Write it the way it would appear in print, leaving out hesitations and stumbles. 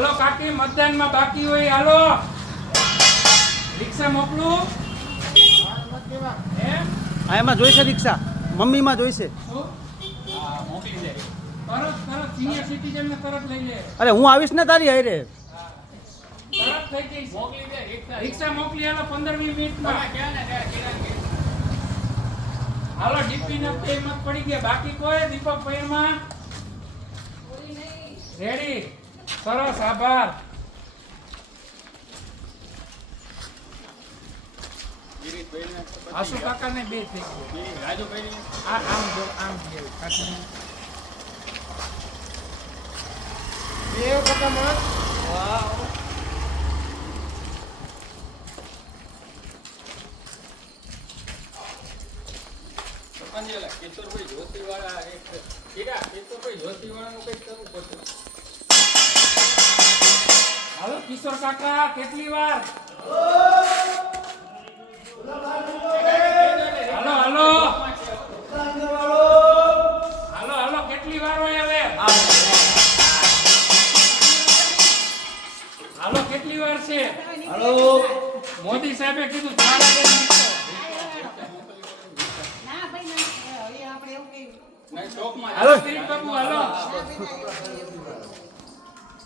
હાલો કાકી મતદાનમાં બાકી હોય હાલો રિક્ષા મોકલું એમ હા એમાં જોઈશે રિક્ષા મમ્મીમાં જોઈશે. શું મોકલી દે તરત સિનિયર સિટીઝન ને તરત લઈ લે. અરે હું આવીશ ને તારી હારે. તરત થઈ જઈશ. મોકલી દે રિક્ષા મોકલી હાલો 15-20 મિનિટમાં. હાલો ડીપી ને પેમત પડી ગયા બાકી કોઈ દીપક ભાઈમાં રેડી સરસ આભાર. આશુ કાકા ને 2 થઈ ગયો રાજુભાઈ આમ જો આમ બે વખત મત વાવ કિશોરભાઈ જોશીવાળા કિશોરભાઈ જોશીવાળાનું કંઈક કરવું પડશે. હાલો કિશોર કાકા કેટલી વાર હાલો હાલો હાલો હાલો કેટલી વાર હોય હવે હાલો કેટલી વાર છે હાલો મોદી સાહેબે કીધું હાલો હાલો